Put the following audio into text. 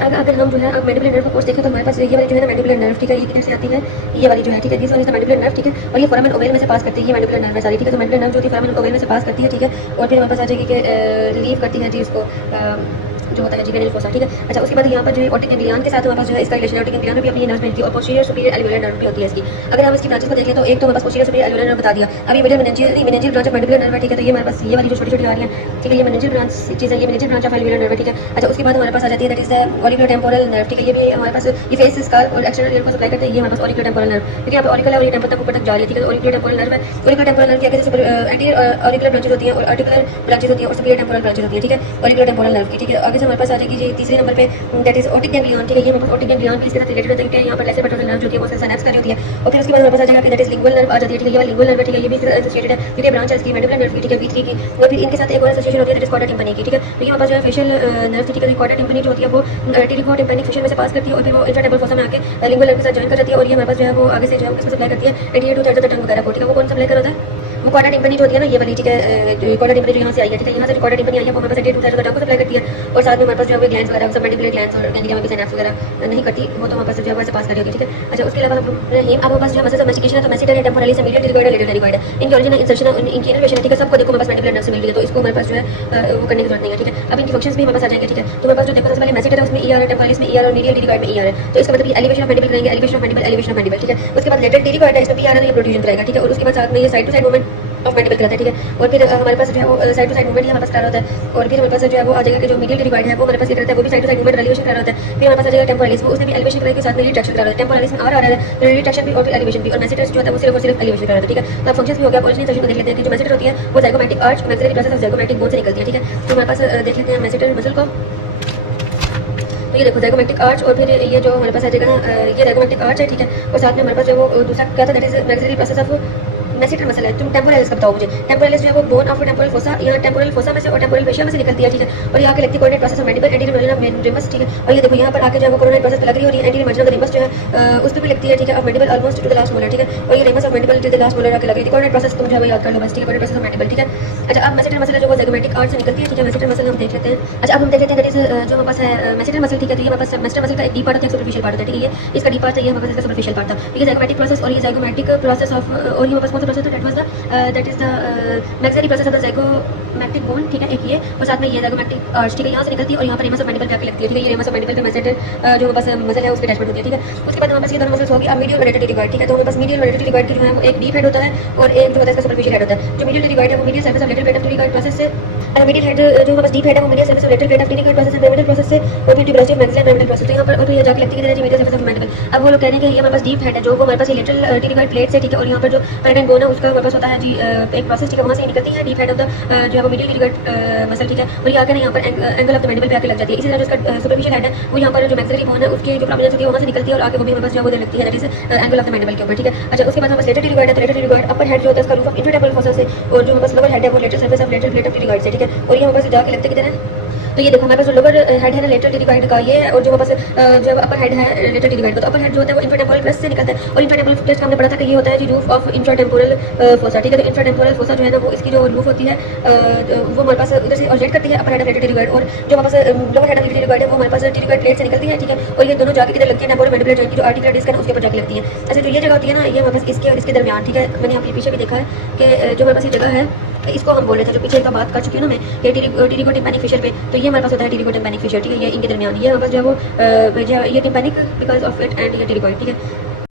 अच्छा अगर हम जो है मैंडिबुलर नर्व का कोर्स देखें तो हमारे पास ये वाली जो है ना मैंडिबुलर नर्व, ठीक है, ये कैसे आती है, ये वाली जो है, ठीक है, this one is the mandibular nerve, ठीक है, और ये फोरामेन ओवेल में से पास करती है, ये मैंडिबुलर नर्व है सारी, ठीक है। तो मैंडिबुलर नर्व जो होती है फोरामेन ओवेल में से पास करती है, ठीक है, और फिर हमारे पास आ जाएगी कि रिलीव करती है जी इसको जो होता है जी ग्रेनुल फोसा, ठीक है। अच्छा उसके बाद यहाँ पर जो है ऑप्टिक ग्लैंड के साथ हमारे पास जो है इसका रिलेशन ऑप्टिक ग्लैंड में भी अपनी नर्व मिलती है और पोस्टीरियर सुपीरियर एल्वियोलर नर्व भी होती है इसकी। अगर हम इसकी ब्रांचेस को देख लें तो एक तो हमारे पास पोस्टीरियर सुपीरियर एल्वियोलर नर्व बता दिया, अभी middle meningeal branch of mandibular nerve है, ठीक है। तो ये हमारे पास ये वाली जो छोटी छोटी आ रही है, ठीक है, ये मेनिंजियल ब्रांच चीज़ है, ये meningeal branch of alveolar nerve है, ठीक है। अच्छा उसके बाद हमारे पास आ जाती है that is the auriculo temporal nerve, ठीक है, ये भी हमारे पास ये फेस स्काल और एक्सटर्नल ईयर को सप्लाई करते हैं, ये हमारे पास ऑरिकुलो टेम्पोरल नर्व, क्योंकि यहाँ पे ऑरिकल है और ये टेम्पर तक ऊपर तक जा रही है, ठीक है। ऑरिकुलो टेम्पोरल नर्व है, ऑरिकुलो टेम्पोरल नर्व की आगे से एंटीरियर ऑरिकुलर ब्रांचेस होती हैं और आर्टिकुलर ब्रांचेस होती हैं और सुपीरियर टेम्पोरल ब्रांचेस होती है, ठीक है, ऑरिकुलो टेम्पोरल नर्व की, ठीक है। आगे से हमारे पास आ जाएगी जी तीसरे नंबर पे दैट इज ऑप्टिक गैंग्लियन, ठीक है, ये हमारे पास ऑप्टिक गैंग्लियन भी इसके साथ रिलेटेड होता है क्योंकि यहाँ पर लेसर पेट्रोल नर्व जो होती है वो सिनेप्स कर रही होती है, और फिर उसके बाद हमारे पास आ जाएगा कि दैट इज लिंगुअल नर्व आ जाती है, ठीक है, ये वाला लिंगुअल नर्व है, ठीक है, ये भी एसोसिएटेड है क्योंकि ब्रांच है इसकी मैंडिबुलर नर्व की, ठीक है, V3 की, और फिर इनके साथ एक और एसोसिएशन होती है दैट इज कॉर्डा टिम्पैनी की, ठीक है। तो ये हमारे पास जो है फेशियल नर्व, ठीक है, कॉर्डा टिम्पैनी जो होती है वो टेरिको टिम्पैनिक फिशन में से पास करती है और फिर वो इंफ्राटेबल फोसा में आके लिंगुअल नर्व के साथ जॉइन कर जाती है, और ये हमारे पास जो है वो आगे से जो है इसमें सप्लाई करती है एंटीरियर टू थर्ड टंग वगैरह को, ठीक है। वो कौन सप्लाई कर होता है, वो कॉर्डा टिम्पैनी जो होती है ना ये वाली, ठीक है, कॉर्डा टिम्पैनी जो यहाँ से आई है, ठीक है, यहाँ से कॉर्डा टिम्पैनी आई है वो हमारे पास एंटीरियर टू थर्ड टंग को सप्लाई करती है, और साथ में हमारे पास जो है ग्लैंड्स वगैरह सब मैंडिबुलर ग्लैंड्स और गैंग्लिया में भी सिनेप्स वगैरह नहीं करती, वो तो हमारे पास जो है वैसे पास कर रही होगी, ठीक है। अच्छा उसके अलावा हम अब हमारे पास जो मसल्स ऑफ मैस्टिकेशन है तो मैस्टिकेटर है, टेम्पोरली से मीडियल टेरिगोइड लेटरल टेरिगोइड है, इनकी ओरिजिन इंसर्शन इनकी इनर्वेशन है, ठीक है, सबको देखो हमारे पास मैंडिबुलर नर्व से मिल रही है, तो इसको हमारे पास जो है वो करने की जरूरत नहीं है, ठीक है। अब इनकी फंक्शंस भी हमारे पास आ जाएंगे, ठीक है। तो हमारे पास जो देखो सबसे पहले मैस्टिकेटर है उसमें ईआर है, टेम्पोरलिस में ईआर और मीडियल टेरिगोइड में ईआर है, तो इसका मतलब ये एलिवेशन ऑफ मैंडिबल करेंगे, elevation of mandible, elevation of mandible, ठीक है। उसके बाद लेटरल टेरिगोइड है, इसमें भी आ रहा है, ये प्रोट्रूजन करेगा, ठीक है, और उसके बाद साथ में ये side to side movement of mandible कराता है, ठीक है, और फिर हमारे पास जो है वो साइड टू साइड मूवमेंट हमारे पास करा होता है, और फिर हमारे पास जो है वो आ जाएगा कि जो मीडियल टेरिगोइड है वो हमारे पास ये करता है, वो भी side to side movement elevation करा होता है, फिर हमारे पास आ जाएगा टेम्पोरलिस, वो उसने भी एलिवेशन कराने के साथ में रिट्रैक्शन करा होता है, टेम्पोरलिस में आ रहा है रिट्रैक्शन भी और फिर एलिवेशन भी, और मैसेटर जो होता है वो सिर्फ और सिर्फ एलिवेशन करा होता है, ठीक है। तो फंक्शंस भी हो गया, ओरिजिनल सेक्शन को देख लेते हैं कि जो मैसेटर होती है वो zygomatic arch maxillary process of zygomatic bone से निकलती है, ठीक है। तो हमारे पास देख लेते हैं मैसेटर मसल को, तो ये देखो ज़ाइगोमैटिक आर्च, और फिर ये जो हमारे पास आ जाएगा ये ज़ाइगोमैटिक आर्च है, ठीक है, और साथ में हमारे पास जो वो दूसरा क्या था that is maxillary process of masseter muscle है। तुम टेम्पोरलिस का बताओ मुझे, टेम्पोरलिस जो है वो बोन ऑफ टेम्पोरल फोसा, यहाँ टेम्पोरल फोसा में से और टेम्पोरल फेशिया में से निकलती है, ठीक है, और यहाँ के लगती है coronoid process of mandible anterior margin of ramus, ठीक है, और ये देखो यहाँ पर आके जो है वो कोऑर्डिनेट प्रोसेस लग रही है और ये एंटीरियर मार्जिन ऑफ रिम्बस जो है उस पर भी लगती है, ठीक है, of mandible almost to the last molar, ठीक है, और ये ramus of mandible to the last molar आके लग रही है, कोऑर्डिनेट प्रोसेस तुम जो है वो याद कर लो बस, ठीक है, कोऑर्डिनेट प्रोसेस ऑफ मैंडिबल, ठीक है। अच्छा अब मैसेटर मसल जो वो ज़ाइगोमैटिक आर्च से निकलती है, ठीक है, मैसेटर मसल हम देख लेते हैं। अच्छा अब हम देख लेते हैं दैट इज जो हमारे पास है मैसेटर मसल, ठीक है, तो ये हमारे पास मैसेटर मसल का एक डीप पार्ट होता है, सुपरफिशियल पार्ट होता है, ठीक है, ये इसका डीप पार्ट है, ये हमारे पास इसका सुपरफिशियल पार्ट था, ठीक है, ज़ाइगोमैटिक प्रोसेस और ये ज़ाइगोमैटिक प्रोसेस ऑफ, और ये हमारे पास कौन सा प्रोसेस था, that is the maxillary process of the zygomatic bone, ठीक है, एक ये, और साथ में ये ज़ाइगोमैटिक आर्च, ठीक है, यहाँ से निकलती है और यहाँ पर रेमस ऑफ मैंडिबल पे आके लगती है, ठीक है, ये रेमस ऑफ मैंडिबल पे मैसेटर जो हमारे पास मसल है उसके अटैचमेंट होती है, ठीक है। उसके बाद हमारे पास ये दोनों मसल्स होगी। अब मीडियल रोटेटर टेरिगोइड, ठीक है, तो हमारे पास मीडियल रोटेटर टेरिगोइड की जो है वो एक डीप हेड होता है और एक जो होता है इसका सुपरफिशियल हेड होता है। जो मीडियल टेरिगोइड है वो medial surface of lateral plate of pterygoid process से, मीडियल हेड जो हमारे पास डीप हेड है वो medial surface of lateral plate of pterygoid process से, मैंडिबल प्रोसेस से, और फिर ट्यूबरस्टिव मैक्सिलर मैंडिबल प्रोसेस, तो यहाँ पर और फिर ये जाके लगती है मीडियल सर्फेस ऑफ मैंडिबल। अब वो लोग कह रहे हैं कि ये हमारे पास डीप हेड है जो वो हमारे पास लेटरल टेरिगोइड प्लेट से, ठीक है, और यहाँ पर जो पेरिनेल बोन है उसका हमारे पास होता है जी एक प्रोसेस, ठीक है, वहाँ से निकलती है डीप हेड ऑफ द जो है वो मीडियल टेरिगोइड मसल, ठीक है, और ये आकर यहाँ पर एंगल ऑफ द मैंडिबल पे आके लग जाती है। इसी तरह जो इसका सुपरफिशियल हेड है वो यहाँ पर जो मैक्सिलरी बोन है उसकी जो प्रोमिनेंस होती है वहाँ से निकलती है और आगे वो भी हमारे पास जो है वो लगती है that is angle of the mandible के ऊपर, ठीक है। अच्छा उसके बाद हमारे पास लेटरल टेरिगोइड है, तो लेटरल टेरिगोइड अपर हेड जो होता है उसका रूफ ऑफ इंफ्राटेम्पोरल फोसा से, और जो हमारे पास लोअर हेड है वो lateral surface of lateral plate of pterygoid से, ठीक है, और ये हमारे पास जाके लगते किधर है, तो ये देखो हमारे पास जो लोअर हेड है ना लेटरल टेरिगोइड का ये, और जो हमारे पास जो अपर हेड है लेटरल टेरिगोइड का, तो अपर हेड जो होता है वो इंफ्राटेम्पोरल क्रेस्ट से निकलता है, और इंफ्राटेम्पोरल क्रेस्ट हमने पढ़ा था कि ये होता है जी रूफ ऑफ इंफ्राटेम्पोरल फोसा, ठीक है। तो इंफ्राटेम्पोरल फोसा जो है ना वो इसकी जो रूफ होती है वो हमारे पास उधर से ऑरिजिनेट करती है upper head of lateral pterygoid, और जो हमारे पास lower head of lateral pterygoid है वो हमारे पास टेरिगोइड प्लेट से निकलती है, ठीक है, और ये दोनों जाके किधर लगती है टेम्पोरल मैंडिबुलर जॉइंट की जो आर्टिकुलर डिस्क है उसके ऊपर जाके लगती है। अच्छा जो ये जगह होती है ना ये हमारे पास इसके और इसके दरमियान, ठीक है, मैंने आपके पीछे भी देखा है कि जो हमारे पास ये जगह है इसको हम बोल रहे थे, जो पीछे का बात कर चुकी हूँ ना मैं, ये टेरिगो टिम्पैनिक फिशर पे, तो ये हमारे पास होता है टेरिगो टिम्पैनिक फिशर, ठीक है, ये इनके दरमियान ये हमारे पास जो है वो ये tympanic because of it and ये टेरिगोइड, ठीक है।